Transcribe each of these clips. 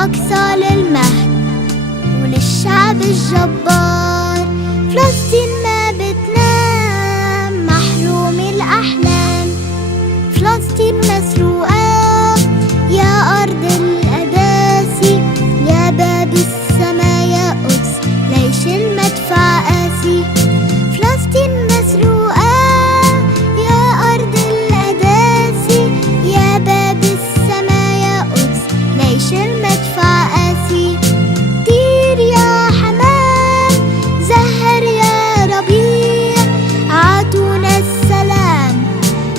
الأقصى للمهد وللشعب الجبار. فلسطين ما بتنام محروم الأحلام، فلسطين مسروقة يا أرض الأباسي، يا باب السما يا قدس ليش المدفع قاسي. فلسطين مسروقة يا أرض الأباسي، يا باب السما يا قدس ليش المدفع قاسي. طير يا حمام زهر يا ربيع، عطونا السلام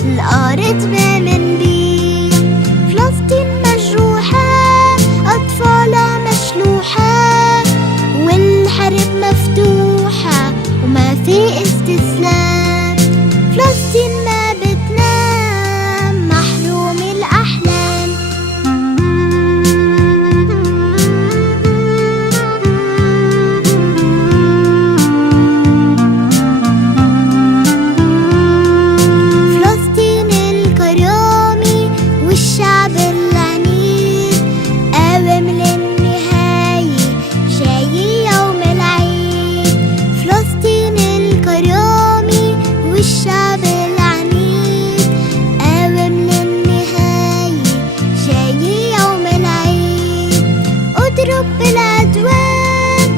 الأرض ما منبيع. فلسطين مجروحة أطفالها مشلوحة، والحرب مفتوحة وما في استسلام. فلسطين ما بتنام محروم الأحلام. فلسطين الكرامي والشعب العنيد قاوم للنهاية جاي يوم العيد. فلسطين الكرامي والشعب العنيد قاوم للنهاية جاي يوم العيد. اضرب بالعدوان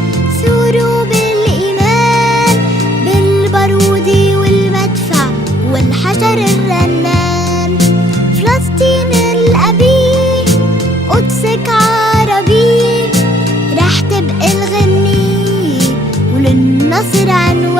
ثوروا بالإيمان، بالبارود والمدفع والحجر الرنان. فلسطين الأبي قدسك عربي، رح تبقى الغنية وللنصر عنوان.